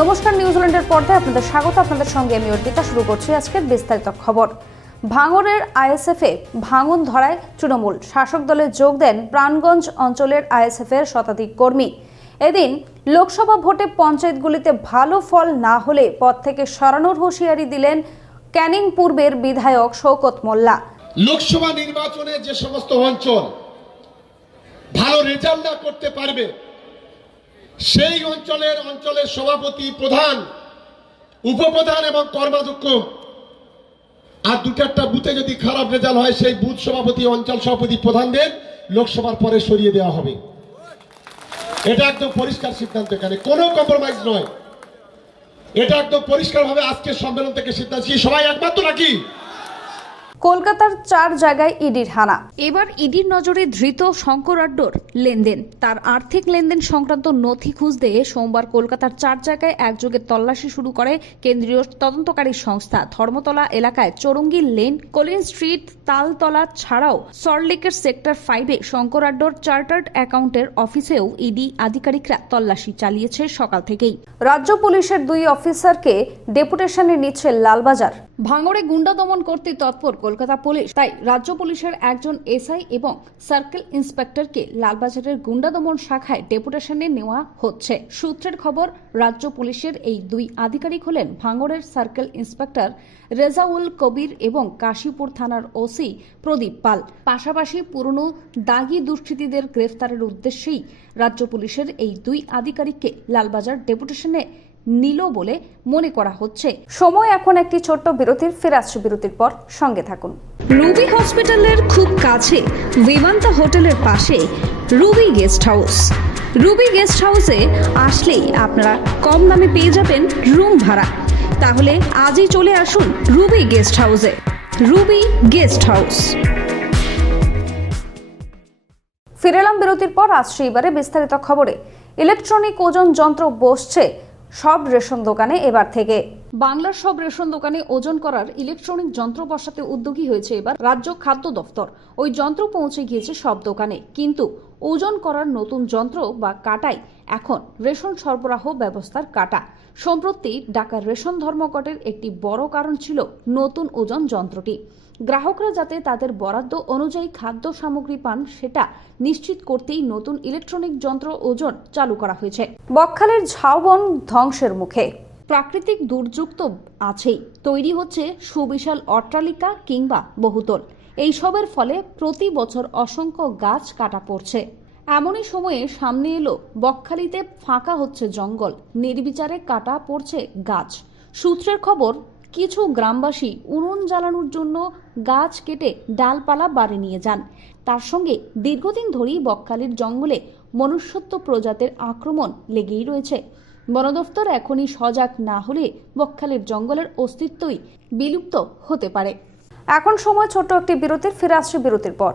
নমস্কার নিউজিল্যান্ডের পর্দায় আপনাদের স্বাগত। আপনাদের সঙ্গে আমি অর্পিতা, শুরু করছি আজকের বিস্তারিত খবর। ভাঙরের আইএসএফে ভাঙন ধরায় তৃণমূল। শাসক দলে যোগ দেন প্রাণগঞ্জ অঞ্চলের আইএসএফ এর শতাধিক কর্মী। এদিন লোকসভা ভোটে পঞ্চায়েতগুলিতে ভালো ফল না হলে পদ থেকে সরানোর হুঁশিয়ারি দিলেন ক্যানিং পূর্বের বিধায়ক শৌকত মোল্লা। লোকসভা নির্বাচনে যে সমস্ত অঞ্চল ভালো রেজাল্ট না করতে পারবে সেই অঞ্চলের অঞ্চলের সভাপতি প্রধান, উপপ্রধান এবং কর্মাধ্যক্ষ। আর দু চারটা বুথে যদি খারাপ রেজাল্ট হয়, সেই বুথ সভাপতি, অঞ্চল সভাপতি প্রধানদের লোকসভার পরে সরিয়ে দেওয়া হবে। এটা একদম পরিষ্কার সিদ্ধান্ত এখানে। কোনো কম্প্রোমাইজ নয়। এটা একদম পরিষ্কারভাবে আজকের সম্মেলন থেকে সিদ্ধান্ত। সবাই একমাত্র নাকি? কলকাতার চার জায়গায় ইডির হানা। এবার ইডির নজরে ধৃত শঙ্কর আড্ডোর লেনদেন। তার আর্থিক লেনদেন সংক্রান্ত নথি খুঁজতে সোমবার কলকাতার চার জায়গায় একযোগে তল্লাশি শুরু করে কেন্দ্রীয় তদন্তকারী সংস্থা। ধর্মতলা এলাকায় Chowringhee lane Collin street Taltala ছাড়াও সল্টলেকের সেক্টর ফাইভে শঙ্কর আড্ডোর চার্টার্ড অ্যাকাউন্টের অফিসেও ইডি আধিকারিকরা তল্লাশি চালিয়েছে সকাল থেকেই। রাজ্য পুলিশের দুই অফিসারকে ডেপুটেশনে নিচ্ছে লালবাজার। ভাঙড়ে গুন্ডা দমন করতে তৎপর কলকাতা পুলিশ। তাই রাজ্য পুলিশের একজন এসআই এবং সার্কেল ইন্সপেক্টরকে লালবাজারের গুন্ডা দমন শাখায় ডেপুটেশনে নেওয়া হচ্ছে। সূত্রের খবর, রাজ্য পুলিশের এই দুই আধিকারিক হলেন ভাঙড়ের সার্কেল ইন্সপেক্টর রেজাউল কবির এবং কাশীপুর থানার ওসি প্রদীপ পাল। পাশাপাশি পুরনো দাগি দুষ্কৃতীদের গ্রেফতারের উদ্দেশ্যেই রাজ্য পুলিশের এই দুই আধিকারিককে লালবাজার ডেপুটেশনে নিল বলে মনে করা হচ্ছে। সময় এখন একটি ছোট্ট বিরতির ফের আসছে বিরতির পর সঙ্গে থাকুন। রুবি হসপিটালের খুব কাছে বিমান্তা হোটেলের পাশে Ruby guest house. Ruby guest হাউসে আসলেই আপনারা কম দামে পেয়ে যাবেন রুম ভাড়া। তাহলে আজই চলে আসুন রুবি গেস্ট হাউসে। Ruby guest house. ফিরে এলাম বিরতির পর আসছে এবারে বিস্তারিত খবরে। ইলেকট্রনিক ওজন যন্ত্র বসছে সব রেশন দোকানে এবার থেকে। বাংলার সব রেশন দোকানে ওজন করার ইলেকট্রনিক যন্ত্র বসাতে উদ্যোগী হয়েছে এবার রাজ্য খাদ্য দফতর। ওই যন্ত্র পৌঁছে গিয়েছে সব দোকানে। কিন্তু ওজন করার নতুন যন্ত্র বা কাটাই এখন রেশন সরবরাহ ব্যবস্থার কাটা। সম্প্রতি ঢাকার রেশন ধর্মঘটের একটি বড় কারণ ছিল নতুন ওজন যন্ত্রটি। গ্রাহকরা যাতে তাদের বরাদ্দ অনুযায়ী খাদ্য সামগ্রী পান সেটা নিশ্চিত করতেই নতুন ইলেকট্রনিক যন্ত্র ওজন চালু করা হয়েছে। বকখালির ঝাউবন ধ্বংসের মুখে। প্রাকৃতিক দুর্যোগ তো আছেই। তৈরি হচ্ছে সুবিশাল অট্টালিকা কিংবা বহুতল। এইসবের ফলে প্রতি বছর অসংখ্য গাছ কাটা পড়ছে। এমনই সময়ে সামনে এলো বকখালিতে ফাঁকা হচ্ছে জঙ্গল। নির্বিচারে কাটা পড়ছে গাছ। সূত্রের খবর কিছু গ্রামবাসী উনুন জ্বালানোর জন্য গাছ কেটে ডালপালা বাড়ি নিয়ে যান। তার সঙ্গে দীর্ঘদিন ধরেই বকখালির জঙ্গলে মনুষ্যত্ব প্রজাতির আক্রমণ লেগেই রয়েছে। বন দফতর এখনই সজাগ না হলে বকখালির জঙ্গলের অস্তিত্বই বিলুপ্ত হতে পারে। এখন সময় ছোট্ট একটি বিরতির, ফিরে আসছে বিরতির পর।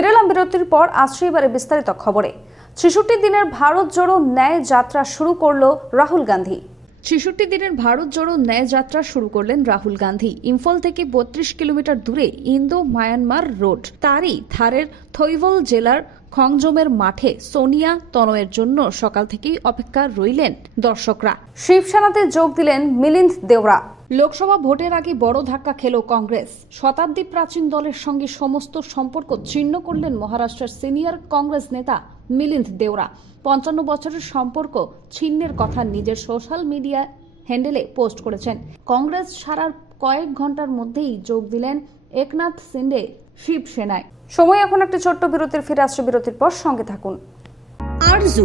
ফিরে এলাম বিরতির পর আসছে এবারে বিস্তারিত খবরে। ছেষট্টি দিনের ভারত জোড়ো ন্যায় যাত্রা শুরু করল রাহুল গান্ধী। ছেষট্টি দিনের ভারত জোড়ো ন্যায় যাত্রা শুরু করলেন রাহুল গান্ধী। ইম্ফল থেকে বত্রিশ কিলোমিটার দূরে ইন্দো মায়ানমার রোড। তারই ধারের থৈবল জেলার খংজমের মাঠে সোনিয়া তনয়ের জন্য সকাল থেকেই অপেক্ষা রইলেন দর্শকরা। শিবসেনাতে যোগ দিলেন মিলিন্দ দেওরা। লোকসভা ভোটের আগে বড় ধাক্কা খেল কংগ্রেস। শতাব্দী প্রাচীন দলের সঙ্গে সমস্ত সম্পর্ক ছিন্ন করলেন মহারাষ্ট্রের সিনিয়র কংগ্রেস নেতা মিলিন্দ দেওরা। পঞ্চান্ন বছরের সম্পর্ক ছিন্নের কথা নিজের সোশ্যাল মিডিয়া হ্যান্ডেলে পোস্ট করেছেন। কংগ্রেস সারার কয়েক ঘণ্টার মধ্যেই যোগ দিলেন একনাথ সিন্ডে শিবসেনায়। সময় এখন একটি ছোট্ট বিরতির, ফিরে আসছে বিরতির পর সঙ্গে থাকুন। Arzu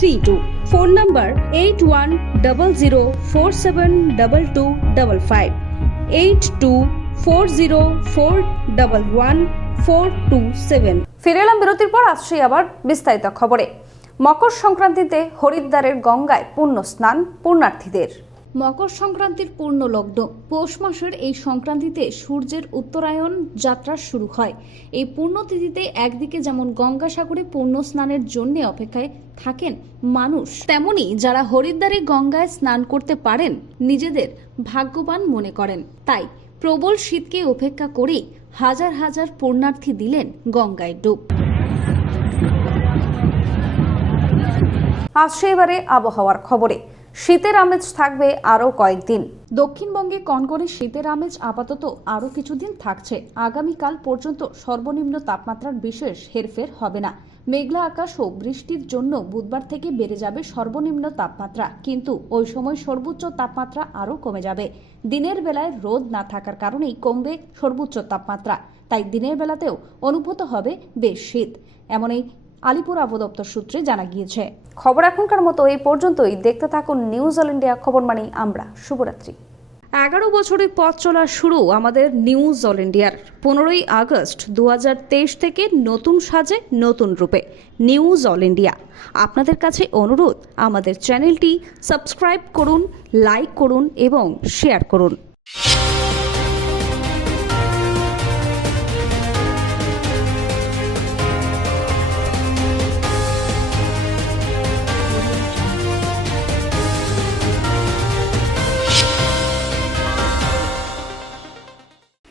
three two phone number eight one double zero four seven double two double five eight two four zero four double one four two seven ফিরে এলাম বিরতির পর আসছি আবার বিস্তারিত খবরে। মকর সংক্রান্তিতে হরিদ্বারের গঙ্গায় পুণ্য স্নান পুণ্যার্থীদের। মকর সংক্রান্তির পূর্ণ লগ্ন। পৌষ মাসের এই সংক্রান্তিতে সূর্যের উত্তরায়ণ যাত্রা শুরু হয়। এই পূর্ণতিথিতে একদিকে যেমন গঙ্গাসাগরে পূর্ণ স্নানের জন্য অপেক্ষায় থাকেন মানুষ, তেমনি যারা হরিদ্বারে গঙ্গায় স্নান করতে পারেন, নিজেদের ভাগ্যবান মনে করেন। তাই প্রবল শীতকে উপেক্ষা করে হাজার হাজার পুণ্যার্থী দিলেন গঙ্গায় ডুব। আসছে এবারে আবহাওয়ার খবরে। শীতের আমেজ থাকবে আরও কয়েকদিন। দক্ষিণবঙ্গে কনকনে শীতের আমেজ আপাতত আরও কিছুদিন থাকছে। আগামীকাল পর্যন্ত সর্বনিম্ন তাপমাত্রার বিশেষ হেরফের হবে না। মেঘলা আকাশ ও বৃষ্টির জন্য বুধবার থেকে বেড়ে যাবে সর্বনিম্ন তাপমাত্রা। কিন্তু ওই সময় সর্বোচ্চ তাপমাত্রা আরও কমে যাবে। দিনের বেলায় রোদ না থাকার কারণেই কমবে সর্বোচ্চ তাপমাত্রা। তাই দিনের বেলাতেও অনুভূত হবে বেশ শীত। এমনই আলিপুর আবহাওয়া দপ্তর সূত্রে জানা গিয়েছে। খবর এখনকার মতো এই পর্যন্তই। দেখতে থাকুন নিউজ অল ইন্ডিয়া খবর মানি আমরা, শুভরাত্রি। এগারো বছরের পথ চলা শুরু আমাদের নিউজ অল ইন্ডিয়ার। পনেরোই আগস্ট দু হাজার তেইশ থেকে নতুন সাজে নতুন রূপে নিউজ অল ইন্ডিয়া। আপনাদের কাছে অনুরোধ, আমাদের চ্যানেলটি সাবস্ক্রাইব করুন, লাইক করুন এবং শেয়ার করুন।